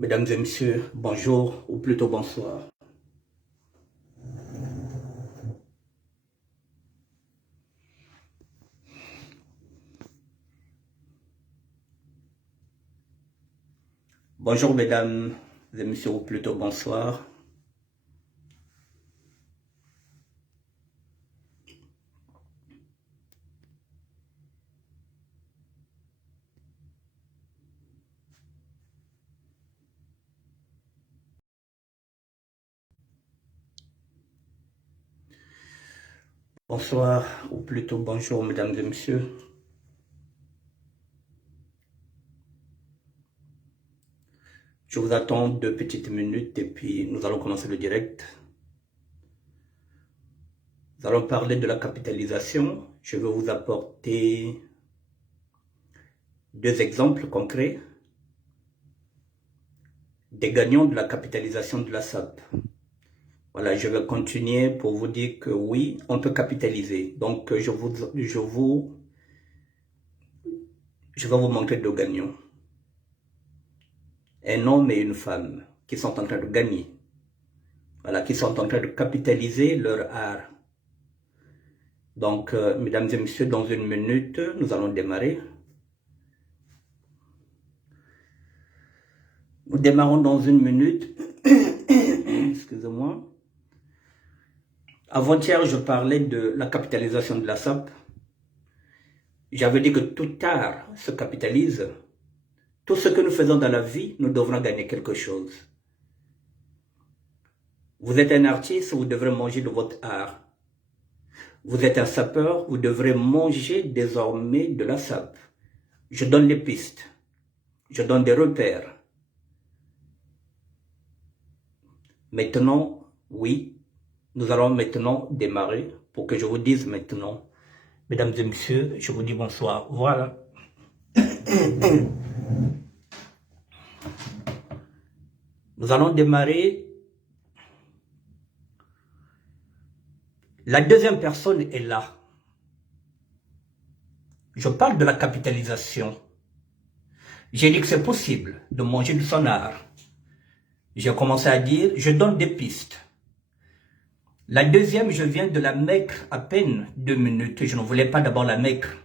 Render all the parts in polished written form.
Mesdames et messieurs, bonjour ou plutôt bonsoir. Bonjour mesdames et messieurs ou plutôt bonsoir. Bonsoir ou plutôt bonjour mesdames et messieurs. Je vous attends 2 petites minutes et puis nous allons commencer le direct. Nous allons parler de la capitalisation. Je vais vous apporter 2 exemples concrets des gagnants de la capitalisation de la SAP. Voilà, je vais continuer pour vous dire que oui, on peut capitaliser. Donc, je vais vous montrer 2 gagnants. Un homme et une femme qui sont en train de gagner. Voilà, qui sont en train de capitaliser leur art. Donc, mesdames et messieurs, dans 1 minute, nous allons démarrer. Nous démarrons dans 1 minute. Excusez-moi. Avant-hier, je parlais de la capitalisation de la SAP. J'avais dit que tout art se capitalise. Tout ce que nous faisons dans la vie, nous devrons gagner quelque chose. Vous êtes un artiste, vous devrez manger de votre art. Vous êtes un sapeur, vous devrez manger désormais de la SAP. Je donne les pistes. Je donne des repères. Maintenant, oui, nous allons maintenant démarrer pour que je vous dise maintenant, mesdames et messieurs, je vous dis bonsoir. Voilà. Nous allons démarrer. La deuxième personne est là. Je parle de la capitalisation. J'ai dit que c'est possible de manger de son art. J'ai commencé à dire, je donne des pistes. La deuxième, je viens de la mettre à peine 2 minutes. Je ne voulais pas d'abord la mettre.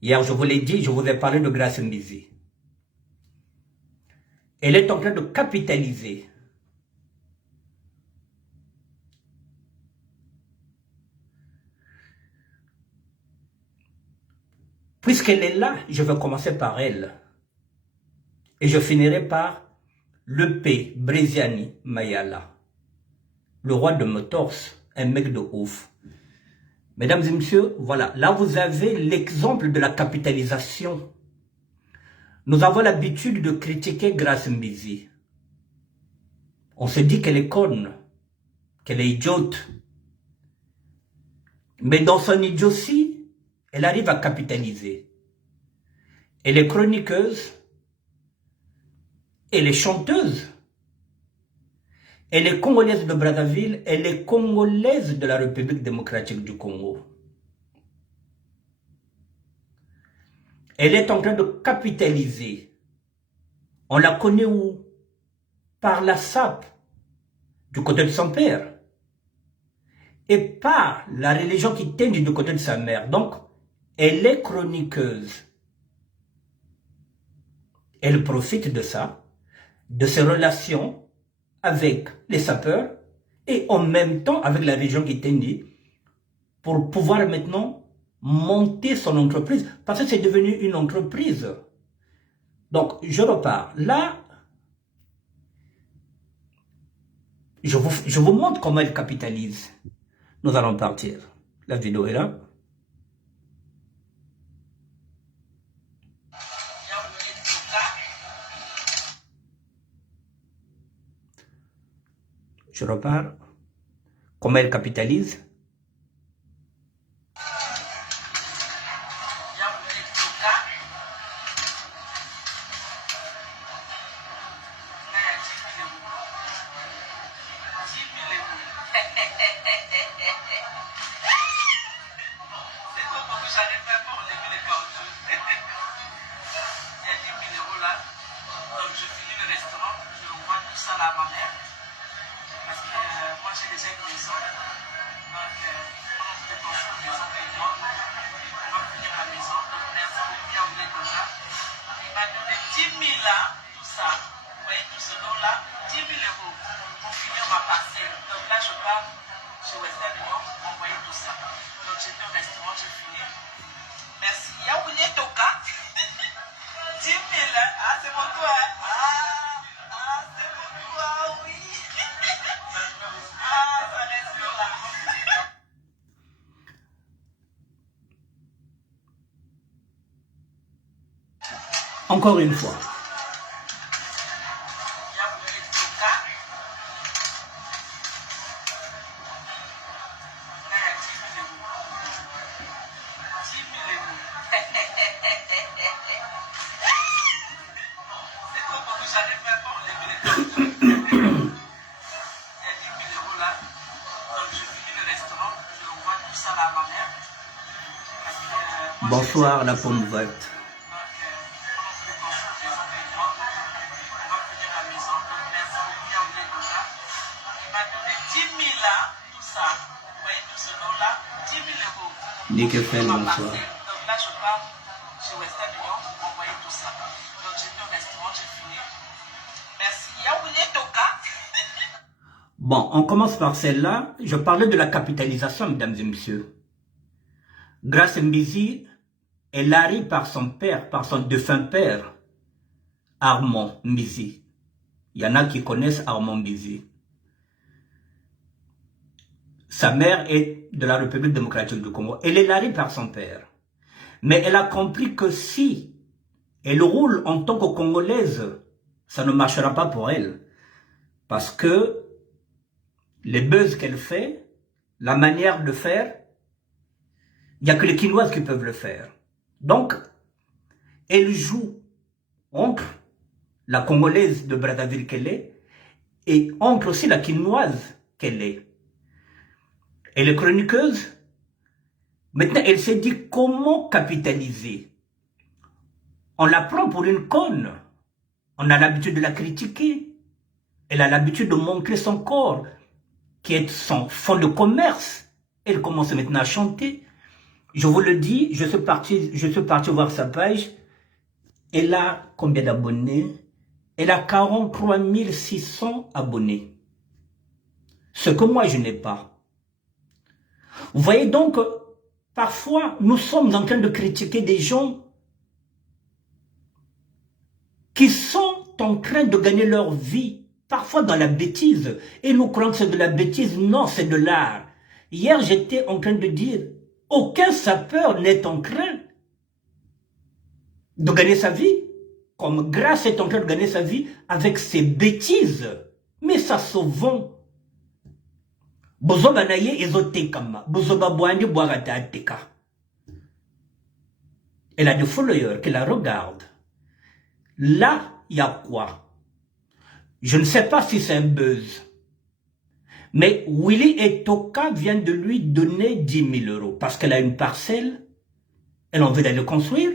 Hier, je vous l'ai dit, je vous ai parlé de Grace Mbisi. Elle est en train de capitaliser. Puisqu'elle est là, je vais commencer par elle. Et je finirai par le P. Breziani Mayala. Le roi de Motors, un mec de ouf. Mesdames et messieurs, voilà. Là, vous avez l'exemple de la capitalisation. Nous avons l'habitude de critiquer Grace Mbisi. On se dit qu'elle est conne, qu'elle est idiote. Mais dans son idiotie, elle arrive à capitaliser. Elle est chroniqueuse, elle est chanteuse, elle est congolaise de Brazzaville, elle est congolaise de la République démocratique du Congo. Elle est en train de capitaliser. On la connaît où? Par la SAP, du côté de son père, et par la religion qui tend du côté de sa mère. Donc, elle est chroniqueuse. Elle profite de ça, de ses relations avec les sapeurs et en même temps avec la région qui tendit pour pouvoir maintenant monter son entreprise parce que c'est devenu une entreprise. Donc, je repars. Là, je vous montre comment elle capitalise. Nous allons partir. La vidéo est là. Je repars. Comment elle capitalise. 10 000 là, tout ça. Vous voyez tout ce lot-là, 10 000 euros pour finir ma parcelle. Donc là, je pars chez Western Union pour envoyer tout ça. Donc j'étais au restaurant, j'ai fini. Merci. Il y a Willy Toka. 10 000, ah, c'est pour toi. C'est pour toi, oui. Ça reste là. Encore une fois. Bonsoir la pomme verte. Nickel, bonsoir. Donc là, je pars chez Western Union pour envoyer tout ça. Donc j'étais au restaurant, j'ai fini. Merci. Il y a Willy Toka. Bon, on commence par celle-là. Je parlais de la capitalisation, mesdames et messieurs. Grace Mbisi est larry par son père, par son défunt père, Armand Mbisi. Il y en a qui connaissent Armand Mbisi. Sa mère est de la République démocratique du Congo. Elle est larry par son père. Mais elle a compris que si elle roule en tant que Congolaise, ça ne marchera pas pour elle. Parce que les buzz qu'elle fait, la manière de faire, il n'y a que les Quinoises qui peuvent le faire. Donc, elle joue entre la Congolaise de Brazzaville qu'elle est et entre aussi la Quinoise qu'elle est. Elle est chroniqueuse. Maintenant, elle s'est dit comment capitaliser. On la prend pour une conne. On a l'habitude de la critiquer. Elle a l'habitude de montrer son corps, qui est son fonds de commerce. Elle commence maintenant à chanter. Je vous le dis, je suis parti voir sa page. Elle a combien d'abonnés? Elle a 43 600 abonnés. Ce que moi, je n'ai pas. Vous voyez donc, parfois, nous sommes en train de critiquer des gens qui sont en train de gagner leur vie, parfois dans la bêtise. Et nous croyons que c'est de la bêtise. Non, c'est de l'art. Hier, j'étais en train de dire, aucun sapeur n'est en train de gagner sa vie, comme Grace est en train de gagner sa vie avec ses bêtises. Mais ça se vend. Bozoba naye ezotekama, bozoba boani boarata teka. Elle a des followers qui la regardent. Là, il y a quoi? Je ne sais pas si c'est un buzz. Mais Willy Etoka vient de lui donner 10 000 euros parce qu'elle a une parcelle. Elle a envie d'aller construire.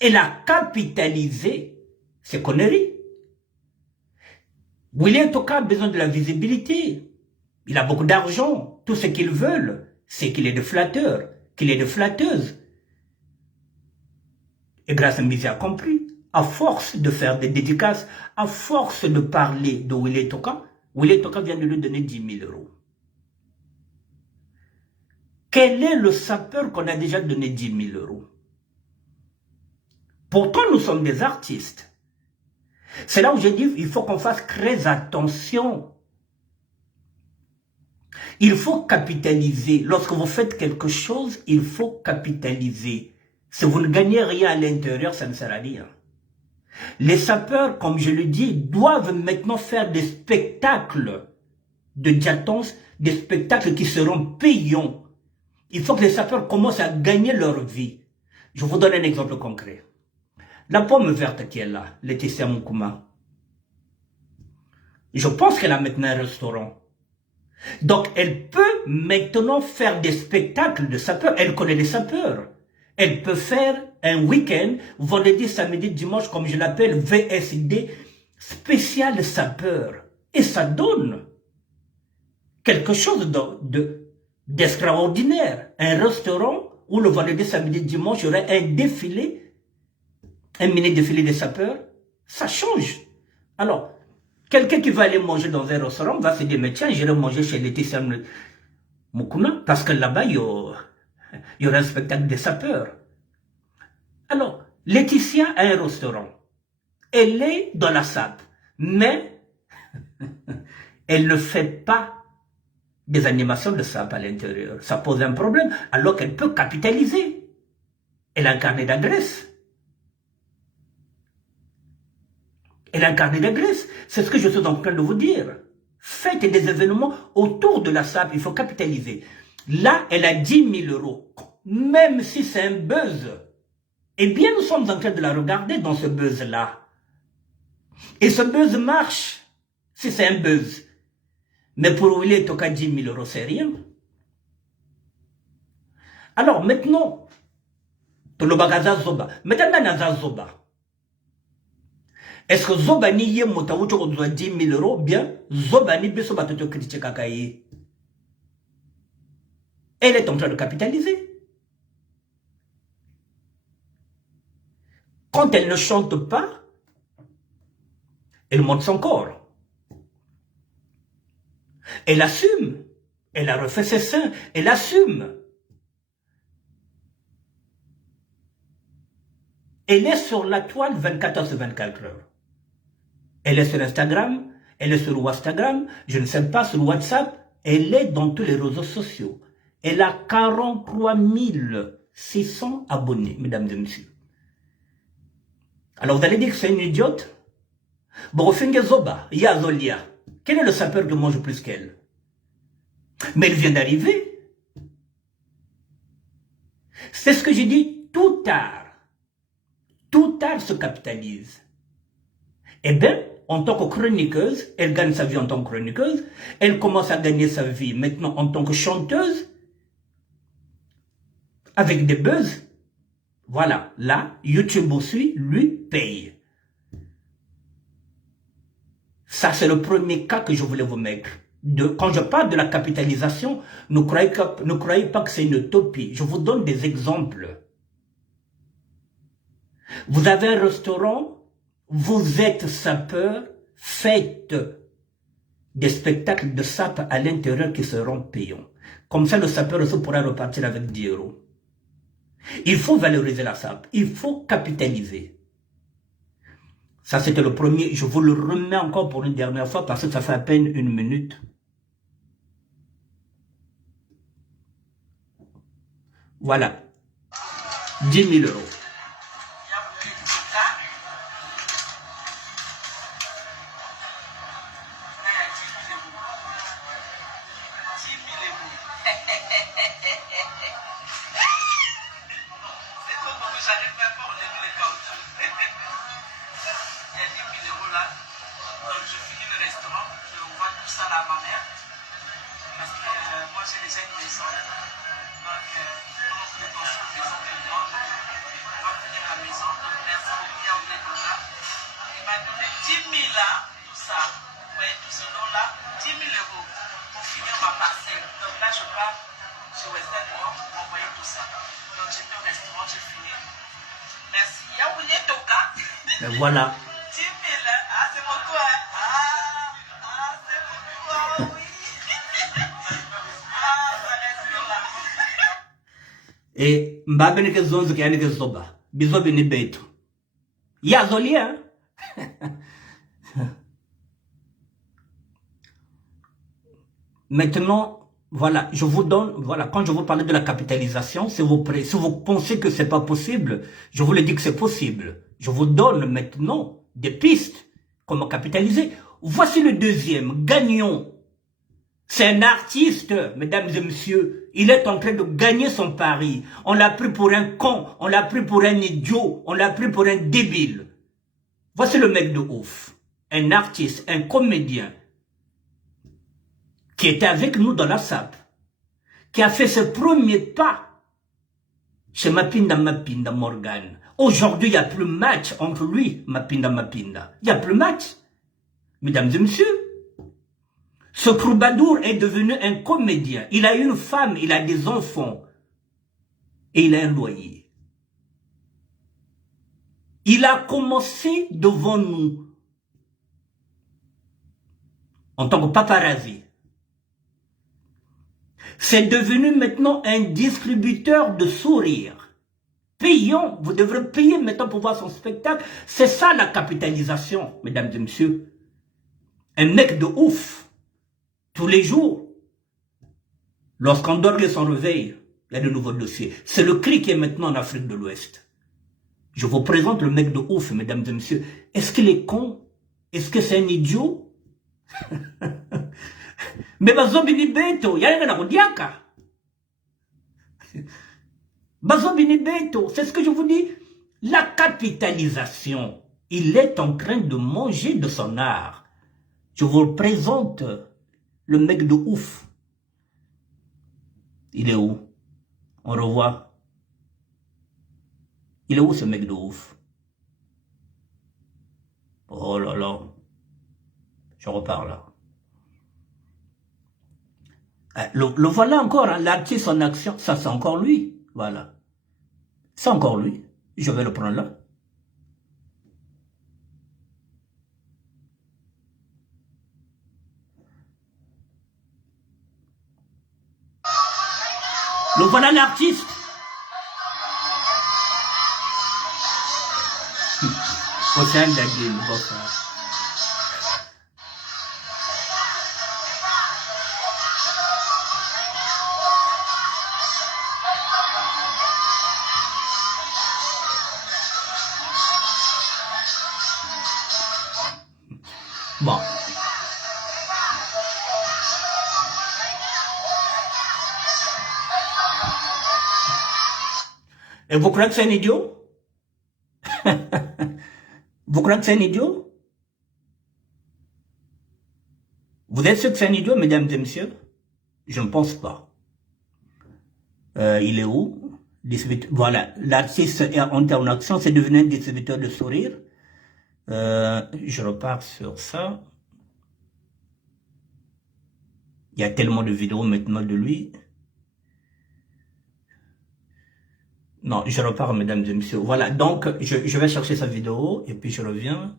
Elle a capitalisé ses conneries. Willy Etoka a besoin de la visibilité. Il a beaucoup d'argent. Tout ce qu'ils veulent, c'est qu'il est de flatteur, qu'il est de flatteuse. Et Grace Mbisi a compris. À force de faire des dédicaces, à force de parler de Willy Etoka vient de lui donner 10 000 euros. Quel est le sapeur qu'on a déjà donné 10 000 euros? Pourtant, nous sommes des artistes. C'est là où j'ai dit il faut qu'on fasse très attention. Il faut capitaliser. Lorsque vous faites quelque chose, il faut capitaliser. Si vous ne gagnez rien à l'intérieur, ça ne sert à rien. Les sapeurs, comme je le dis, doivent maintenant faire des spectacles de diatonce, des spectacles qui seront payants. Il faut que les sapeurs commencent à gagner leur vie. Je vous donne un exemple concret. La pomme verte qui est là, Laetitia Mukuma, je pense qu'elle a maintenant un restaurant. Donc, elle peut maintenant faire des spectacles de sapeurs. Elle connaît les sapeurs. Elle peut faire un week-end, vendredi, samedi, dimanche, comme je l'appelle, VSD, spécial sapeur. Et ça donne quelque chose d'extraordinaire. Un restaurant ou le vendredi, samedi, dimanche, il y aurait un défilé, un mini défilé des sapeurs. Ça change. Alors, quelqu'un qui va aller manger dans un restaurant va se dire, mais tiens, j'irai manger chez Laetitia Mukuna, parce que là-bas, il y aura un spectacle des sapeurs. Alors, Laetitia a un restaurant. Elle est dans la SAP, mais elle ne fait pas des animations de SAP à l'intérieur. Ça pose un problème, alors qu'elle peut capitaliser. Elle a un carnet d'adresse. Elle a un carnet d'adresse. C'est ce que je suis en train de vous dire. Faites des événements autour de la SAP, il faut capitaliser. Là, elle a 10 000 €. Même si c'est un buzz, eh bien, nous sommes en train de la regarder dans ce buzz-là. Et ce buzz marche, si c'est un buzz. Mais pour Willy Toka, 10 000 €, c'est rien. Alors maintenant, Tolobagaza Zoba. Maintenant, Zoba. Est-ce que Zoba ni yé motawucho doit 10 000 €? Bien, Zoba ni besoba toto critique kakaye. Elle est en train de capitaliser. Quand elle ne chante pas, elle monte son corps. Elle assume. Elle a refait ses seins. Elle assume. Elle est sur la toile 24 heures sur 24 heures. Elle est sur Instagram. Elle est sur Instagram. Je ne sais pas, sur WhatsApp. Elle est dans tous les réseaux sociaux. Elle a 43 600 abonnés, mesdames et messieurs. Alors vous allez dire que c'est une idiote? Borofinge Zoba, Yazolia. Quel est le sapeur qui mange plus qu'elle? Mais elle vient d'arriver. C'est ce que j'ai dit, tout tard se capitalise. Eh bien, en tant que chroniqueuse, elle gagne sa vie en tant que chroniqueuse, elle commence à gagner sa vie maintenant en tant que chanteuse, avec des buzz. Voilà, là, YouTube aussi lui paye. Ça, c'est le premier cas que je voulais vous mettre. Quand je parle de la capitalisation, ne croyez pas que c'est une utopie. Je vous donne des exemples. Vous avez un restaurant, vous êtes sapeur, faites des spectacles de SAP à l'intérieur qui seront payants. Comme ça, le sapeur aussi pourra repartir avec 10 €. Il faut valoriser la SAP, il faut capitaliser. Ça, c'était le premier. Je vous le remets encore pour une dernière fois parce que ça fait à peine 1 minute. Voilà. 10 000 €. J'arrive même pas à enlever les caoutchoucs. Il y a 10 000 € là. Donc je finis le restaurant. Je envoie tout ça là à ma mère. Parce que moi j'ai déjà une maison. Donc on fait ton chose maison maintenant. On va finir la maison. Donc merci beaucoup Yaoulé Toka. Il m'a donné 10 000 là. Tout ça. Vous voyez tout ce nom là. 10 000 € pour finir ma parcelle. Donc là je pars chez Western Union pour envoyer tout ça. Donc j'étais au restaurant, j'ai fini. Merci. Yaoulé Toka. Et voilà. 10 000, ah c'est mon toit. Ah c'est mon toit, oui. Ah, ça reste là. Et mbabene ke zonzo ke ke zoba. Bizo bini beto. Yazolia. Maintenant, voilà, je vous donne, voilà, quand je vous parlais de la capitalisation, si vous pensez que c'est pas possible, je vous le dis que c'est possible. Je vous donne maintenant des pistes, comment capitaliser. Voici le deuxième, Gagnon. C'est un artiste, mesdames et messieurs. Il est en train de gagner son pari. On l'a pris pour un con, on l'a pris pour un idiot, on l'a pris pour un débile. Voici le mec de ouf. Un artiste, un comédien, qui était avec nous dans la SAP, qui a fait ses premiers pas chez Mapinda Morgan. Aujourd'hui, il n'y a plus match entre lui, Mapinda. Il n'y a plus match. Mesdames et messieurs, ce troubadour est devenu un comédien. Il a une femme, il a des enfants. et il a un loyer. Il a commencé devant nous en tant que paparazzi. C'est devenu maintenant un distributeur de sourires. Payant, vous devrez payer maintenant pour voir son spectacle. C'est ça la capitalisation, mesdames et messieurs. Un mec de ouf, tous les jours. Lorsqu'on dort et s'en réveille, il y a de nouveaux dossiers. C'est le cri qui est maintenant en Afrique de l'Ouest. Je vous présente le mec de ouf, mesdames et messieurs. Est-ce qu'il est con? Est-ce que c'est un idiot? Mais bazobini beto, y'a na kodiaka. Bazobini beto, c'est ce que je vous dis. La capitalisation, il est en train de manger de son art. Je vous présente le mec de ouf. Il est où? On revoit. Il est où ce mec de ouf? Oh là là. Je repars là. Le voilà encore, hein, l'artiste en action, ça c'est encore lui. Voilà. C'est encore lui. Je vais le prendre là. Le voilà l'artiste. Océane Dagim, bonsoir. Bon. Et vous croyez que c'est un idiot? Vous croyez que c'est un idiot? Vous êtes sûr que c'est un idiot, mesdames et messieurs? Je ne pense pas. Il est où? Voilà, l'artiste est en action, c'est devenu un distributeur de sourires. Je repars sur ça. Il y a tellement de vidéos maintenant de lui. Non, je repars, mesdames et messieurs. Voilà, donc je vais chercher sa vidéo et puis je reviens.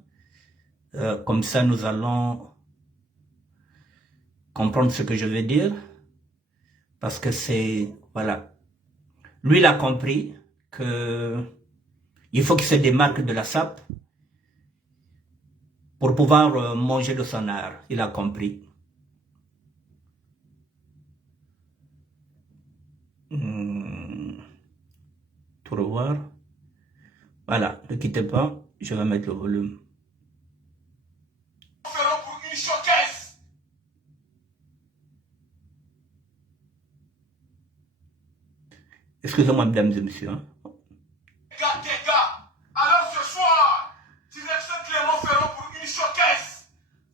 Comme ça, nous allons comprendre ce que je vais dire. Parce que c'est... Voilà. Lui, il a compris que il faut qu'il se démarque de la SAP pour pouvoir manger de son art. Il a compris. Tout revoir. Voilà, ne quittez pas. Je vais mettre le volume. Excusez-moi, mesdames et messieurs. Hein. Alors ce soir, direction Clermont-Ferrand pour une showcase.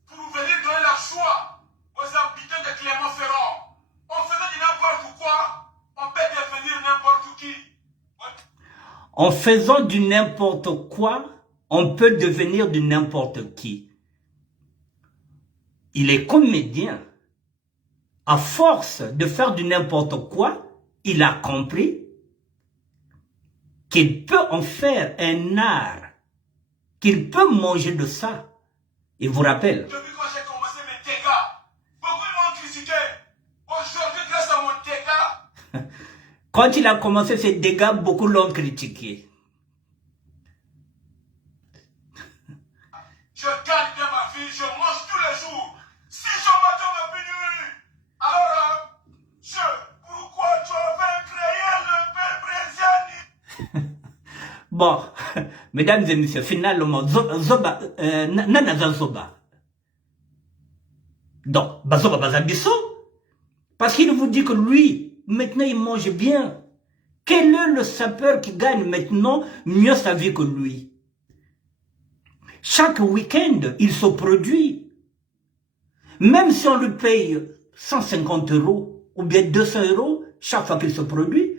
Pour venir donner la joie aux habitants de Clermont-Ferrand. On faisait du n'importe quoi, on peut devenir n'importe qui. En faisant du n'importe quoi, on peut devenir du n'importe qui. Il est comédien. À force de faire du n'importe quoi, il a compris qu'il peut en faire un art, qu'il peut manger de ça. Il vous rappelle. Depuis quand j'ai commencé mes dégâts, beaucoup m'ont critiqué. Aujourd'hui, grâce à mon dégât, quand il a commencé ses dégâts, beaucoup l'ont critiqué. je gagne bien ma vie, je mange tous les jours. Si je m'attends à minuit, alors, pourquoi tu avais créé le père Bréziani? Bon, mesdames et messieurs, finalement, Nana Zoba. Donc, Bazoba Bazabiso, parce qu'il vous dit que lui, maintenant, il mange bien. Quel est le sapeur qui gagne maintenant mieux sa vie que lui? Chaque week-end, il se produit. Même si on lui paye 150 € ou bien 200 € chaque fois qu'il se produit,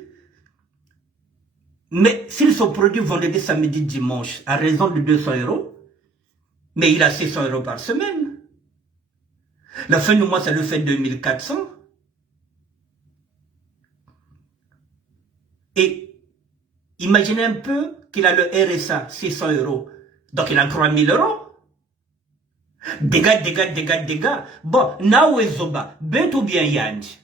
mais s'il se produit vendredi, samedi, dimanche, à raison de 200 €, mais il a 600 € par semaine. La fin du mois, ça lui fait 2400. Et Imaginez un peu qu'il a le RSA, 600 €. Donc il a 3000 €. Dégâts. Bon, Nawe Zoba, Betou bien Yandi.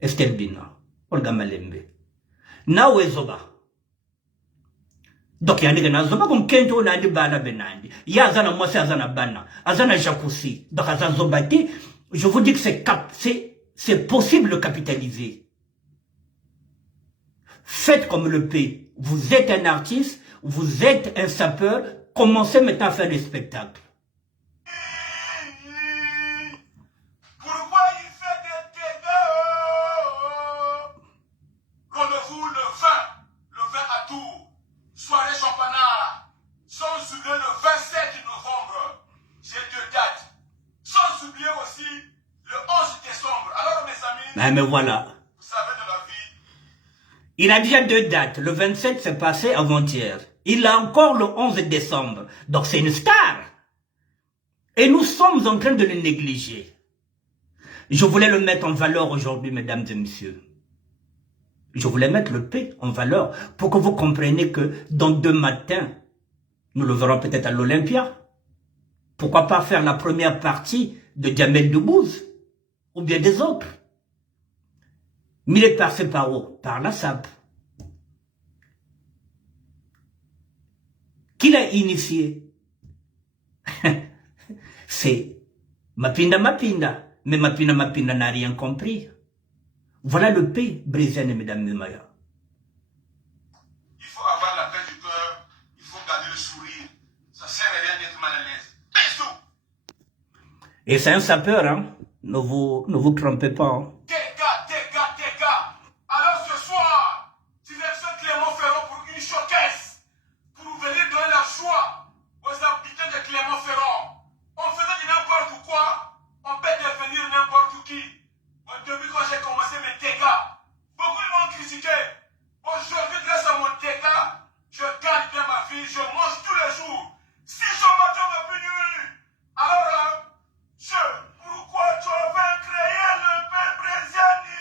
Estelle Bina, Olga Malembe. Nawe Zoba. Donc il y a des gens comme Kento Nandi Bana Benandi. Il y a Azana Mose Azana Bana. Azana Jacousi. Donc Azana Zobati. Je vous dis que c'est possible de capitaliser. Faites comme le P. Vous êtes un artiste, vous êtes un sapeur, commencez maintenant à faire des spectacles. Pourquoi il fait des dégâts? Rendez-vous le 20 à Tours. Soirée champanard. Sans oublier le 27 novembre. J'ai 2 dates. Sans oublier aussi le 11 décembre. Alors mes amis, Mais voilà. vous savez de la vie. Il a déjà 2 dates. Le 27 c'est passé avant-hier. Il a encore le 11 décembre. Donc c'est une star. Et nous sommes en train de le négliger. Je voulais le mettre en valeur aujourd'hui, mesdames et messieurs. Je voulais mettre le P en valeur pour que vous compreniez que dans 2 matins, nous le verrons peut-être à l'Olympia. Pourquoi pas faire la première partie de Jamel Debbouze ou bien des autres. Mais il est passé par où? Par la SAP. Qui l'a initié? C'est Mapinda. Mais Mapinda n'a rien compris. Voilà le P brésilien, mesdames et messieurs. Il faut avoir la paix du cœur. Il faut garder le sourire. Ça sert à rien d'être mal à l'aise. Bisous. Et c'est un sapeur, hein. Ne vous trompez pas. Hein. Dégâts. Alors ce soir, direction Clermont-Ferrand pour une showcase. Pour venir donner la joie aux habitants de Clermont-Ferrand. On faisait du n'importe quoi. On peut devenir n'importe qui. Moi, depuis quand j'ai commencé mes dégâts, beaucoup m'ont critiqué. Aujourd'hui, grâce à mon dégât, je gagne bien ma vie. Je mange tous les jours. Si je m'attends à plus nuit. Alors, pourquoi tu avais créé le Pébresiani?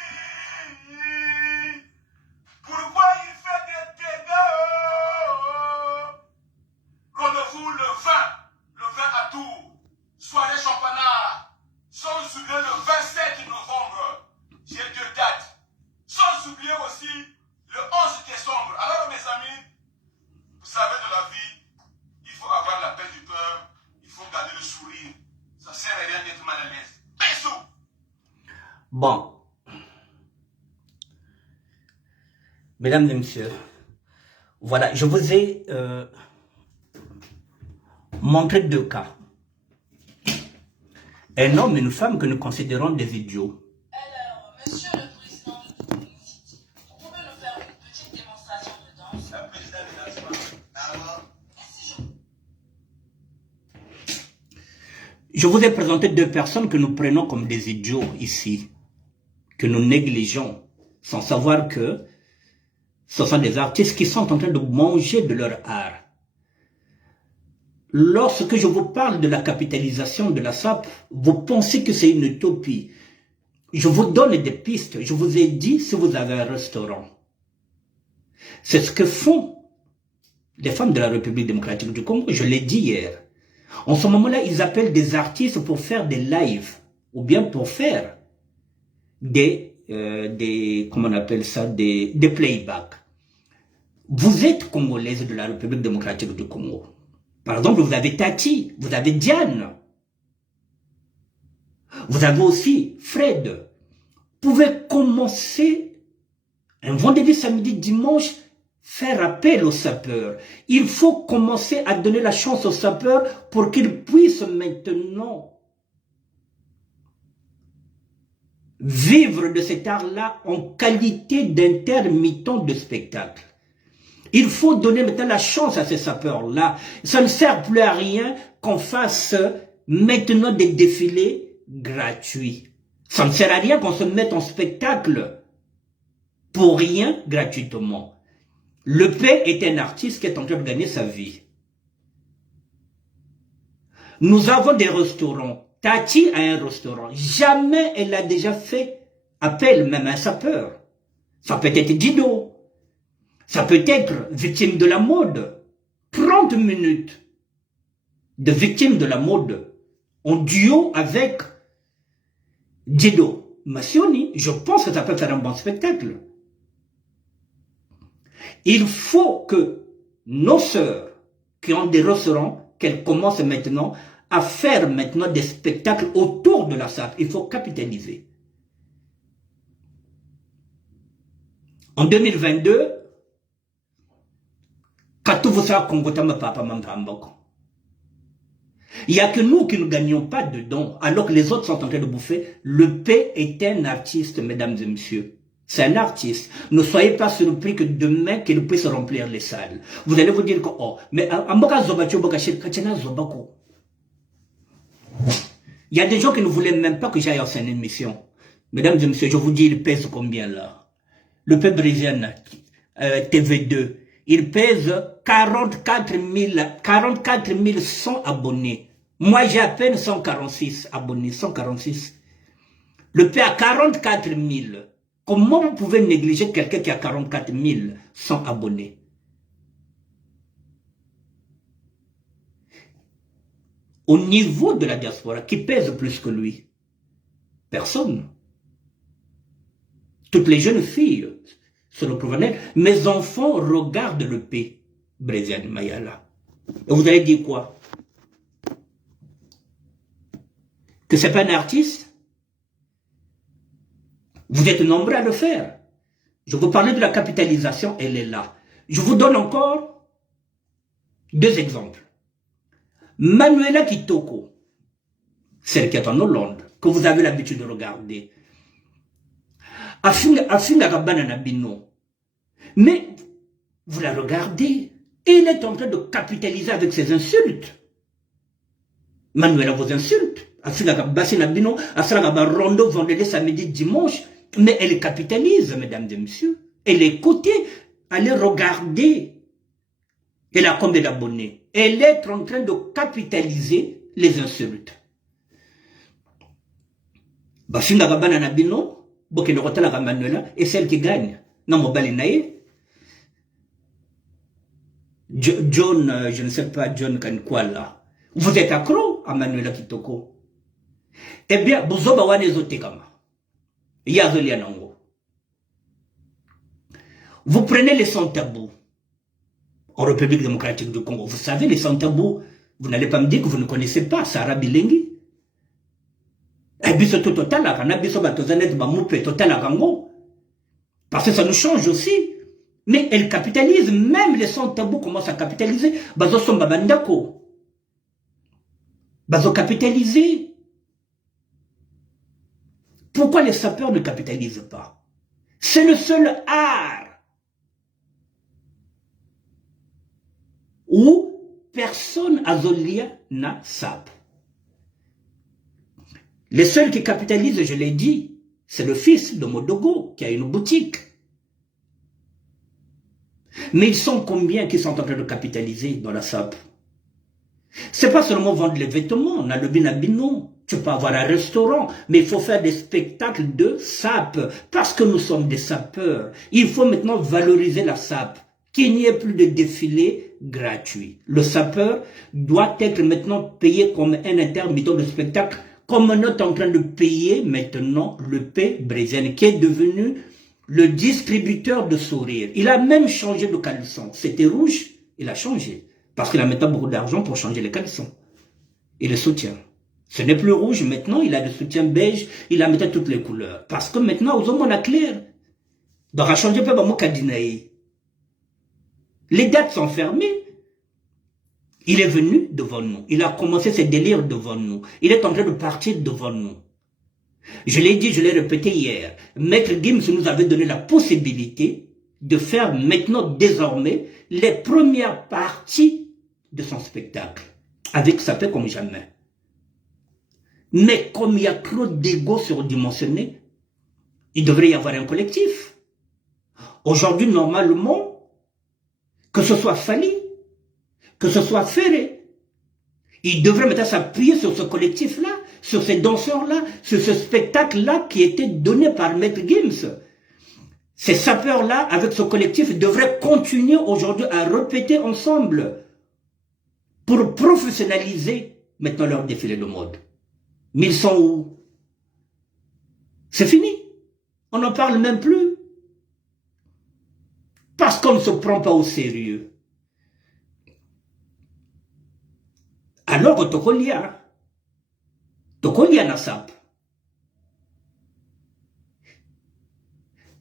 Pourquoi il fait des dégâts? Rendez-vous le 20 à Tours. Soirée champanard. Sans oublier le 27 novembre. J'ai 2 dates. Sans oublier aussi le 11 décembre. Alors mes amis, vous savez de la vie, il faut avoir la paix du cœur. Il faut garder le sourire. Ça sert à rien d'être mal à l'aise. Bisous. Bon. Mesdames et messieurs, voilà, je vous ai montré 2 cas. Un homme et une femme que nous considérons des idiots. Alors, monsieur le président de l'Université, vous pouvez nous faire une petite démonstration de danse? Le président ne danse pas. Alors, Je vous ai présenté 2 personnes que nous prenons comme des idiots ici, que nous négligeons, sans savoir que ce sont des artistes qui sont en train de manger de leur art. Lorsque je vous parle de la capitalisation de la SAP, vous pensez que c'est une utopie. Je vous donne des pistes. Je vous ai dit si vous avez un restaurant. C'est ce que font les femmes de la République démocratique du Congo. Je l'ai dit hier. En ce moment-là, ils appellent des artistes pour faire des lives ou bien pour faire comment on appelle ça, des playbacks. Vous êtes Congolaise de la République démocratique du Congo. Par exemple, vous avez Tati, vous avez Diane. Vous avez aussi Fred. Vous pouvez commencer un vendredi, samedi, dimanche, faire appel aux sapeurs. Il faut commencer à donner la chance aux sapeurs pour qu'ils puissent maintenant vivre de cet art-là en qualité d'intermittent de spectacle. Il faut donner maintenant la chance à ces sapeurs-là. Ça ne sert plus à rien qu'on fasse maintenant des défilés gratuits. Ça ne sert à rien qu'on se mette en spectacle pour rien gratuitement. Le P est un artiste qui est en train de gagner sa vie. Nous avons des restaurants. Tati a un restaurant. Jamais elle a déjà fait appel même à un sapeur. Ça peut être Dido. Ça peut être victime de la mode. 30 minutes de victime de la mode en duo avec Dido Massioni. Je pense que ça peut faire un bon spectacle. Il faut que nos sœurs qui ont des restaurants, qu'elles commencent maintenant à faire maintenant des spectacles autour de la SAP. Il faut capitaliser. En 2022, il n'y a que nous qui ne gagnons pas dedans, alors que les autres sont en train de bouffer. Le P est un artiste, mesdames et messieurs. C'est un artiste. Ne soyez pas surpris que demain, qu'il puisse remplir les salles. Vous allez vous dire que, oh, mais il y a des gens qui ne voulaient même pas que j'aille en scène émission. Mesdames et messieurs, je vous dis, il pèse combien là? Le P brésilien, TV2, il pèse 44 100 abonnés. Moi, j'ai à peine 146 abonnés, 146. Le P a 44 000. Comment vous pouvez négliger quelqu'un qui a 44 100 abonnés? Au niveau de la diaspora, qui pèse plus que lui? Personne. Toutes les jeunes filles se retrouvent. Mes enfants regardent le P, Brésilien Mayala. Et vous allez dire quoi? Que c'est pas un artiste? Vous êtes nombreux à le faire. Je vous parlais de la capitalisation, elle est là. Je vous donne encore 2 exemples. Manuela Kitoko, celle qui est en Hollande, que vous avez l'habitude de regarder. Afinga Rabana Nabino. Mais vous la regardez, et elle est en train de capitaliser avec ses insultes. Manuela vous insulte. Afinga Rabana Nabino, Afinga Rondo, vendredi, samedi, dimanche. Mais elle capitalise, mesdames et messieurs. Elle est cotée. Allez regarder. Elle a combien d'abonnés? Elle est en train de capitaliser les insultes. Bashinga Gabana Nabino, Bokeno Rotala Manuela, est celle qui gagne. Non, Mobali Nae. John, je ne sais pas, John Kankwala. Vous êtes accro à Manuela Kitoko. Eh bien, Bozoba Wanezotekama. Vous prenez les sans-tabous en République démocratique du Congo. Vous savez, les sans-tabous, vous n'allez pas me dire que vous ne connaissez pas Sarah Bilengi. Parce que ça nous change aussi. Mais elle capitalise, même les sans-tabous commencent à capitaliser. Bazo Somba Bandako. Bazo capitaliser. Pourquoi les sapeurs ne capitalisent pas? C'est le seul art où personne à Zolia n'a sap. Les seuls qui capitalisent, je l'ai dit, c'est le fils de Modogo qui a une boutique. Mais ils sont combien qui sont en train de capitaliser dans la SAP? C'est pas seulement vendre les vêtements, on a le binabino. Tu peux avoir un restaurant, mais il faut faire des spectacles de SAP, parce que nous sommes des sapeurs. Il faut maintenant valoriser la SAP, qu'il n'y ait plus de défilés gratuits. Le sapeur doit être maintenant payé comme un intermittent de spectacle, comme on est en train de payer maintenant le P brésilien, qui est devenu le distributeur de sourires. Il a même changé de caleçon. C'était rouge, il a changé, parce qu'il a maintenant beaucoup d'argent pour changer les caleçons. Il le soutient. Ce n'est plus rouge, maintenant il a le soutien beige, il a maintenant toutes les couleurs. Parce que maintenant, aux hommes, on a clair. Donc, à changer pas mon cadinaï. Les dates sont fermées. Il est venu devant nous. Il a commencé ses délires devant nous. Il est en train de partir devant nous. Je l'ai dit, je l'ai répété hier. Maître Gims nous avait donné la possibilité de faire maintenant, désormais, les premières parties de son spectacle. Avec sa paix comme jamais. Mais comme il y a trop d'ego surdimensionné, il devrait y avoir un collectif. Aujourd'hui, normalement, que ce soit Fali, que ce soit Ferré, il devrait maintenant s'appuyer sur ce collectif-là, sur ces danseurs-là, sur ce spectacle-là qui était donné par Maître Gims. Ces sapeurs-là, avec ce collectif, devraient continuer aujourd'hui à répéter ensemble pour professionnaliser maintenant leur défilé de mode. Mais ils sont où? C'est fini. On n'en parle même plus. Parce qu'on ne se prend pas au sérieux. Alors que Tokolia Nasap.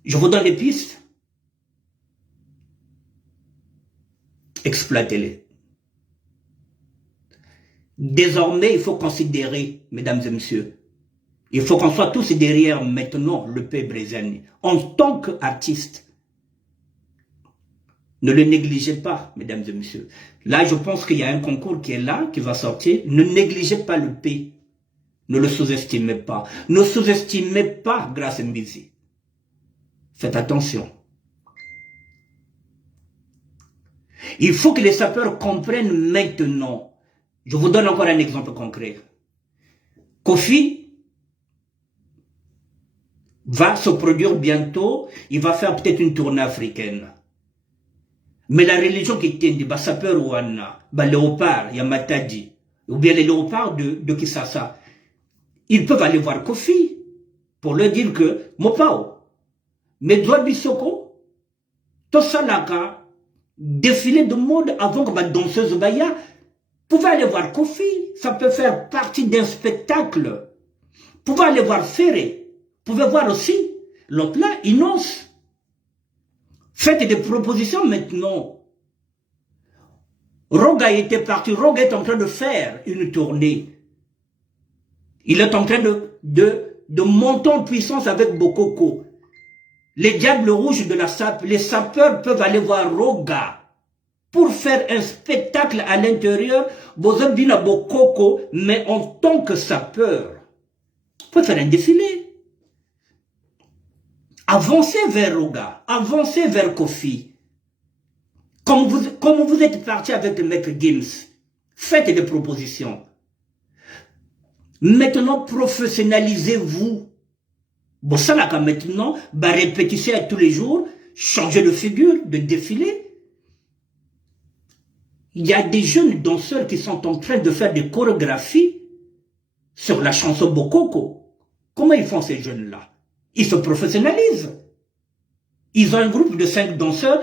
Je vous donne les pistes. Exploitez-les. Désormais, il faut considérer, mesdames et messieurs, il faut qu'on soit tous derrière maintenant le P. Breziani. En tant qu'artiste, ne le négligez pas, mesdames et messieurs. Là, je pense qu'il y a un concours qui est là, qui va sortir. Ne négligez pas le P. Ne le sous-estimez pas. Ne sous-estimez pas Grace Mbizi. Faites attention. Il faut que les sapeurs comprennent maintenant. Je vous donne encore un exemple concret. Kofi va se produire bientôt. Il va faire peut-être une tournée africaine. Mais la religion qui tient du sapeur Ouana, léopard, Yamatadi, ou bien les léopards de Kisasa, ils peuvent aller voir Kofi pour leur dire que Mopao, mais Dwa Bissoko, Tosalaka, défilé de mode avant que ma danseuse Baya, pouvez aller voir Kofi, ça peut faire partie d'un spectacle. Pouvez aller voir Ferré, pouvez voir aussi l'autre là, Inos. Faites des propositions maintenant. Roga était parti, Roga est en train de faire une tournée. Il est en train de monter en puissance avec Bokoko. Les diables rouges de la SAP, les sapeurs peuvent aller voir Roga pour faire un spectacle à l'intérieur. Bozabina Bokoko, mais en tant que sapeur, vous pouvez faire un défilé. Avancez vers Roga, avancez vers Kofi. Comme vous êtes parti avec le maître Gims, faites des propositions. Maintenant, professionnalisez-vous. Bon, ça là, maintenant, répétissez à tous les jours, changez de figure, de défilé. Il y a des jeunes danseurs qui sont en train de faire des chorégraphies sur la chanson Bokoko. Comment ils font ces jeunes-là? Ils se professionnalisent. Ils ont un groupe de 5 danseurs,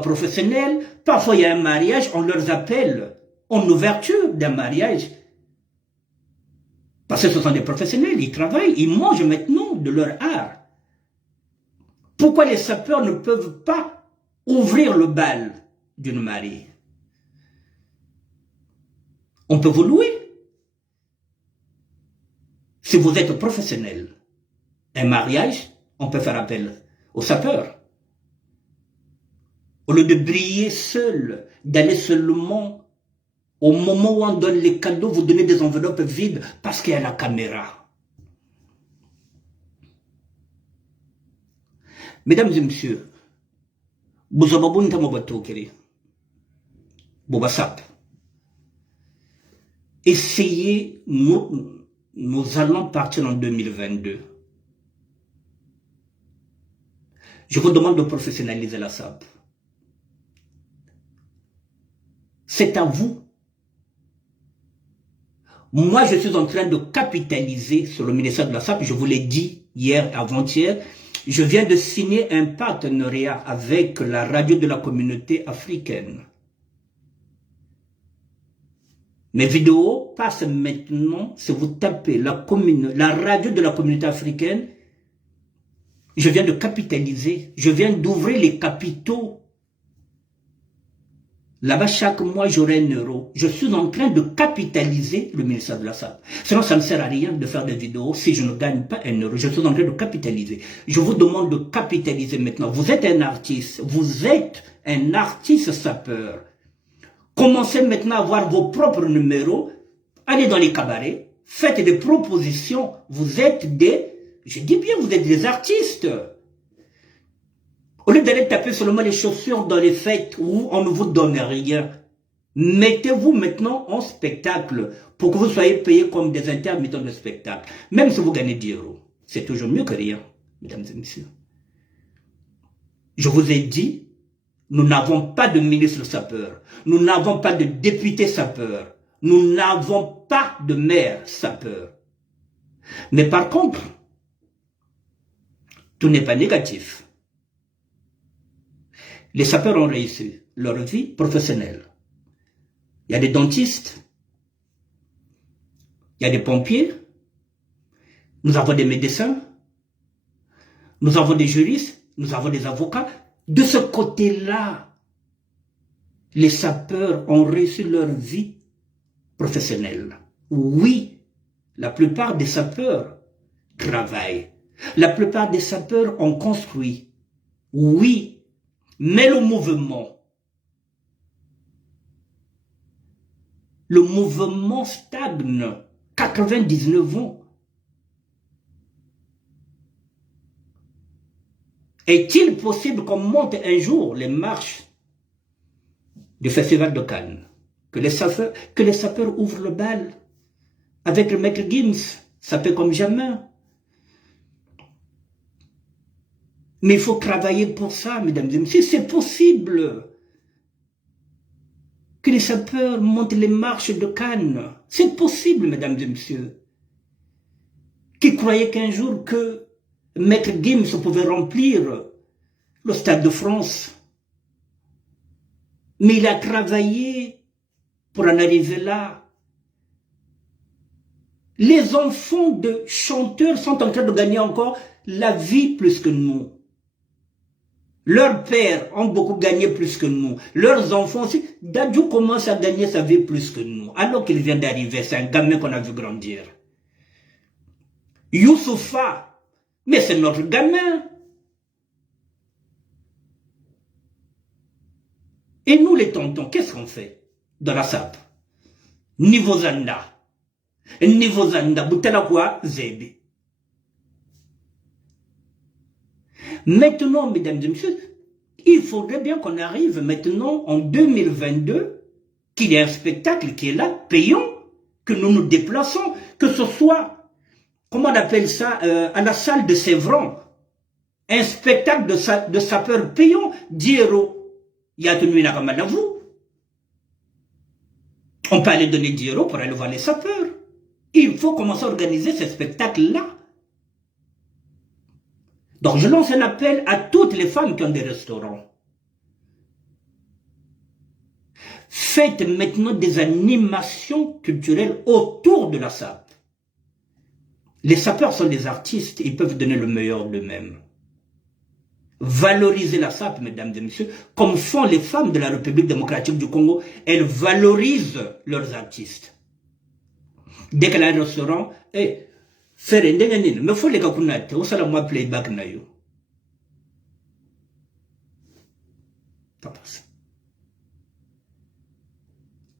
professionnels. Parfois, il y a un mariage, on leur appelle en ouverture d'un mariage. Parce que ce sont des professionnels, ils travaillent, ils mangent maintenant de leur art. Pourquoi les sapeurs ne peuvent pas ouvrir le bal d'une mariée? On peut vous louer. Si vous êtes professionnel, un mariage, on peut faire appel aux sapeurs. Au lieu de briller seul, d'aller seulement au moment où on donne les cadeaux, vous donnez des enveloppes vides parce qu'il y a la caméra. Mesdames et messieurs, essayez, nous allons partir en 2022. Je vous demande de professionnaliser la SAP. C'est à vous. Moi, je suis en train de capitaliser sur le ministère de la SAP. Je vous l'ai dit hier, avant-hier. Je viens de signer un partenariat avec la radio de la communauté africaine. Mes vidéos passent maintenant, si vous tapez la radio de la communauté africaine, je viens de capitaliser, je viens d'ouvrir les capitaux. Là-bas, chaque mois, j'aurai 1 euro. Je suis en train de capitaliser le ministère de la SAP. Sinon, ça ne sert à rien de faire des vidéos si je ne gagne pas 1 euro. Je suis en train de capitaliser. Je vous demande de capitaliser maintenant. Vous êtes un artiste sapeur. Commencez maintenant à avoir vos propres numéros. Allez dans les cabarets. Faites des propositions. Vous êtes je dis bien, vous êtes des artistes. Au lieu d'aller taper seulement les chaussures dans les fêtes où on ne vous donne rien, mettez-vous maintenant en spectacle pour que vous soyez payés comme des intermittents de spectacle. Même si vous gagnez 10 euros, c'est toujours mieux que rien, mesdames et messieurs. Je vous ai dit, nous n'avons pas de ministre sapeur, nous n'avons pas de député sapeur, nous n'avons pas de maire sapeur. Mais par contre, tout n'est pas négatif. Les sapeurs ont réussi leur vie professionnelle. Il y a des dentistes, il y a des pompiers, nous avons des médecins, nous avons des juristes, nous avons des avocats. De ce côté-là, les sapeurs ont réussi leur vie professionnelle. Oui, la plupart des sapeurs travaillent. La plupart des sapeurs ont construit. Oui, mais le mouvement stagne. 99 ans. Est-il possible qu'on monte un jour les marches du Festival de Cannes, que les sapeurs ouvrent le bal avec le maître Gims, ça fait comme jamais. Mais il faut travailler pour ça, mesdames et messieurs. C'est possible que les sapeurs montent les marches de Cannes. C'est possible, mesdames et messieurs. Qui croyaient qu'un jour que maître Gims pouvait remplir le Stade de France. Mais il a travaillé pour en arriver là. Les enfants de chanteurs sont en train de gagner encore la vie plus que nous. Leurs pères ont beaucoup gagné plus que nous. Leurs enfants aussi. Dadju commence à gagner sa vie plus que nous. Alors qu'il vient d'arriver, c'est un gamin qu'on a vu grandir. Youssoufa, mais c'est notre gamin. Et nous les tontons, qu'est-ce qu'on fait dans la SAP? Niveau Zanda, Boutela quoi, Zébi. Maintenant, mesdames et messieurs, il faudrait bien qu'on arrive maintenant en 2022, qu'il y ait un spectacle qui est là, payant, que nous nous déplaçons, que ce soit, comment on appelle ça, à la salle de Sévran, un spectacle de sapeurs payants, 10 €. Il y a tenu une à vous. On peut aller donner 10 € pour aller voir les sapeurs. Il faut commencer à organiser ce spectacle-là. Donc je lance un appel à toutes les femmes qui ont des restaurants. Faites maintenant des animations culturelles autour de la SAP. Les sapeurs sont des artistes, ils peuvent donner le meilleur d'eux-mêmes. Valorisez la SAP, mesdames et messieurs, comme font les femmes de la République démocratique du Congo. Elles valorisent leurs artistes. Dès qu'elle a un restaurant, faire un déganin, mais faut les gars qu'on a, où ça la moi playback na yo. Pas passe.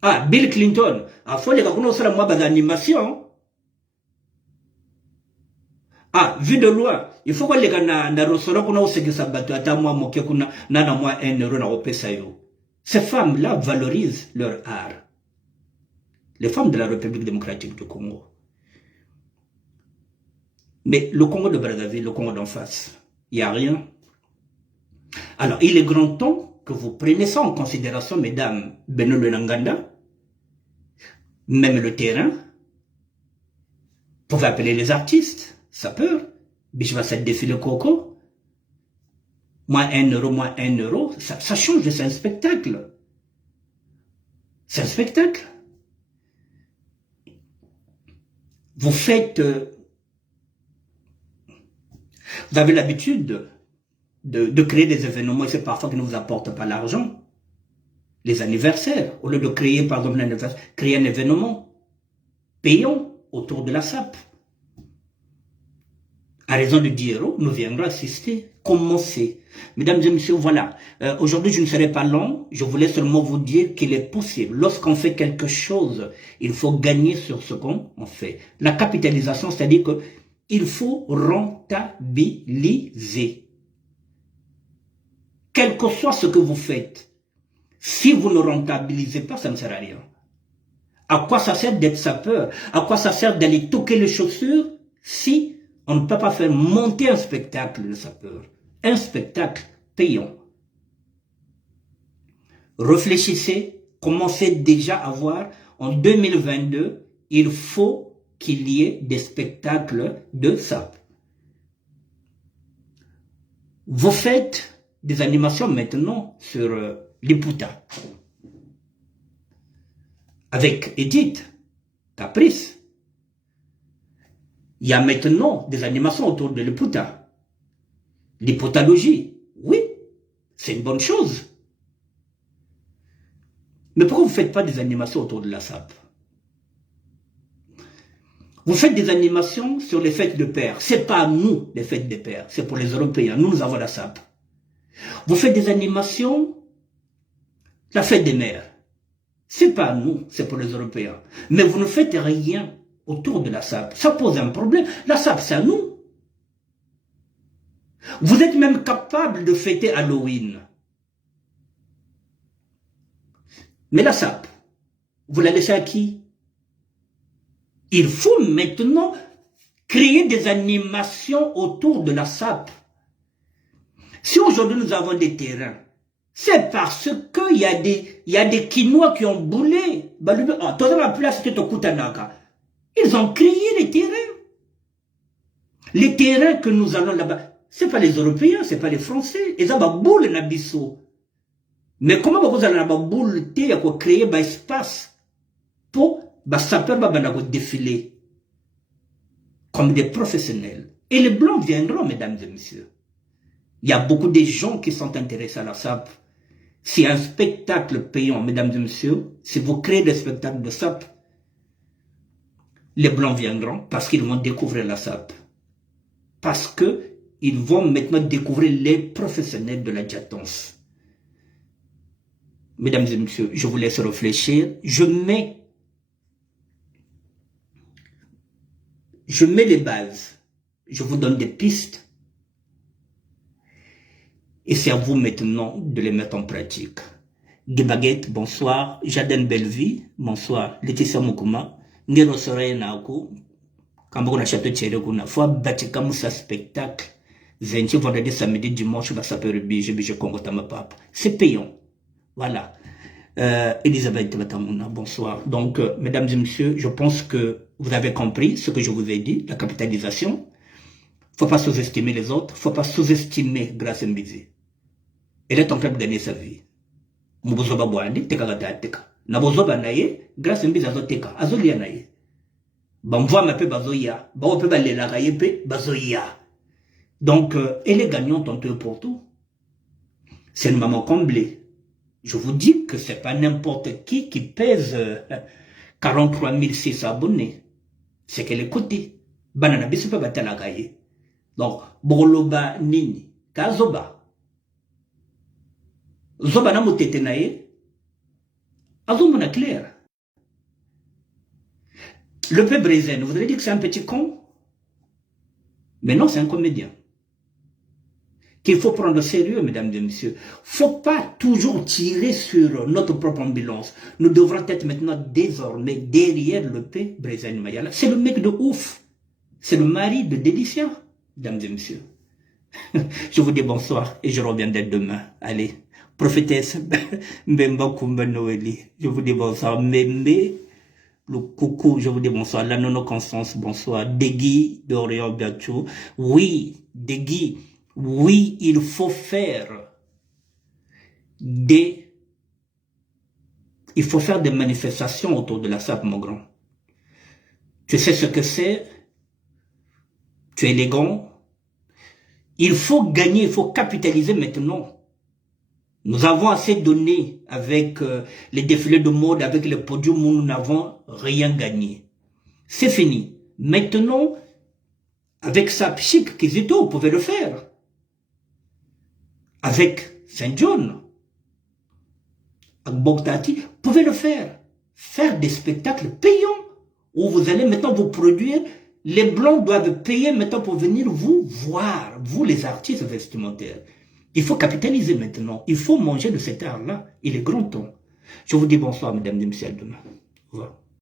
Ah, Bill Clinton, faut les gars qu'on a, où ça la moi bas d'animation. Ah, vu de loin, il faut que les gars na restaurant qu'on a aussi que ça batte à moi moqué qu'on a na moi 1 € na opesa yo. Ces femmes-là valorisent leur art. Les femmes de la République démocratique du Congo. Mais le Congo de Brazzaville, le Congo d'en face, il n'y a rien. Alors, il est grand temps que vous preniez ça en considération, mesdames, Beno le Nanganda, même le terrain. Vous pouvez appeler les artistes. Sapeur, Bichva cette défilé coco, moins 1 €, moins 1 €, ça change, c'est un spectacle. C'est un spectacle. Vous faites, vous avez l'habitude de créer des événements, et c'est parfois qui ne vous apportent pas l'argent. Les anniversaires, au lieu de créer, par exemple, l'anniversaire, créer un événement payant autour de la SAP. À raison de 10 €, nous viendrons assister. Commencez. Mesdames et messieurs, voilà. Aujourd'hui, je ne serai pas long. Je voulais seulement vous dire qu'il est possible. Lorsqu'on fait quelque chose, il faut gagner sur ce qu'on fait. La capitalisation, c'est-à-dire qu'il faut rentabiliser. Quel que soit ce que vous faites, si vous ne rentabilisez pas, ça ne sert à rien. À quoi ça sert d'être sapeur? À quoi ça sert d'aller toquer les chaussures si on ne peut pas faire monter un spectacle de sapeur? Un spectacle payant. Réfléchissez, commencez déjà à voir, en 2022, il faut qu'il y ait des spectacles de SAP. Vous faites des animations maintenant sur Liputa. Avec Edith, Caprice. Il y a maintenant des animations autour de Liputa. L'hypotalogie, oui, c'est une bonne chose. Mais pourquoi vous ne faites pas des animations autour de la SAP? Vous faites des animations sur les fêtes de pères. Ce n'est pas nous, les fêtes de pères. C'est pour les Européens. Nous avons la SAP. Vous faites des animations, la fête des mères. Ce n'est pas nous, c'est pour les Européens. Mais vous ne faites rien autour de la SAP. Ça pose un problème. La SAP, c'est à nous. Vous êtes même capable de fêter Halloween. Mais la SAP, vous la laissez à qui? Il faut maintenant créer des animations autour de la SAP. Si aujourd'hui nous avons des terrains, c'est parce qu'il y a des Quinois qui ont boulé. Ils ont créé les terrains. Les terrains que nous allons là-bas, ce n'est pas les Européens, ce n'est pas les Français. Ils ont boule nabisso. Mais comment vous allez boule créer un espace pour défiler comme des professionnels? Et les Blancs viendront, mesdames et messieurs. Il y a beaucoup de gens qui sont intéressés à la SAP. C'est un spectacle payant, mesdames et messieurs. Si vous créez des spectacles de SAP, les Blancs viendront parce qu'ils vont découvrir la SAP. Parce qu'ils vont maintenant découvrir les professionnels de la diatance. Mesdames et messieurs, je vous laisse réfléchir. Je mets les bases. Je vous donne des pistes. Et c'est à vous maintenant de les mettre en pratique. Guébaguette, bonsoir. Jaden Bellevie, bonsoir. Laetitia Mukuma. Ngero Soraya Naoko. Kamboko na château Tchéré Kuna. Fois Batika Moussa spectacle. 20 vendredi, samedi, dimanche, va s'appeler Bije Congo Tamapap. C'est payant. Voilà. Elisabeth Batamouna, bonsoir. Donc, mesdames et messieurs, je pense que vous avez compris ce que je vous ai dit, la capitalisation. Faut pas sous-estimer les autres, faut pas sous-estimer Grace Mbizi. Elle est en train de gagner sa vie. Mubozoba Boandi, teka gata teka. Nabozoba naye, Grace Mbizi azo teka, azo lia naye. Bamvoa ma pe bazoya, bawo pe balela kaye pe bazoya. Donc, elle est gagnante en tout et pour tout. C'est une maman comblée. Je vous dis que c'est pas n'importe qui pèse 43 600 abonnés. C'est qu'elle est cotée. Banana bisu pa batala kaye. Donc, Boloba Nini, Kazoba. Zoba na motete naye. Azomona clair. Le peuple Brésil, vous avez dit que c'est un petit con? Mais non, c'est un comédien. Qu'il faut prendre au sérieux, mesdames et messieurs. Faut pas toujours tirer sur notre propre ambulance. Nous devrons être maintenant désormais derrière le P. Brésil Mayala. C'est le mec de ouf. C'est le mari de Délicia, mesdames et messieurs. Je vous dis bonsoir et je reviendrai demain. Allez, prophétesse Mbemba Kumba Noélie. Je vous dis bonsoir. Mbembe, le coucou, je vous dis bonsoir. La Nono Constance, bonsoir. Degui d'Orient Biachou. Oui, Degui. Oui, il faut faire des manifestations autour de la SAP, mon grand. Tu sais ce que c'est? Tu es élégant. Il faut gagner, il faut capitaliser maintenant. Nous avons assez donné avec les défilés de mode, avec les podiums où nous n'avons rien gagné. C'est fini. Maintenant, avec SAP Chic, Kizito, vous pouvez le faire. Avec Saint John, avec Bogdati, vous pouvez le faire. Faire des spectacles payants où vous allez maintenant vous produire. Les Blancs doivent payer maintenant pour venir vous voir, vous les artistes vestimentaires. Il faut capitaliser maintenant. Il faut manger de cet art-là. Il est grand temps. Je vous dis bonsoir, mesdames et messieurs, demain. Au revoir.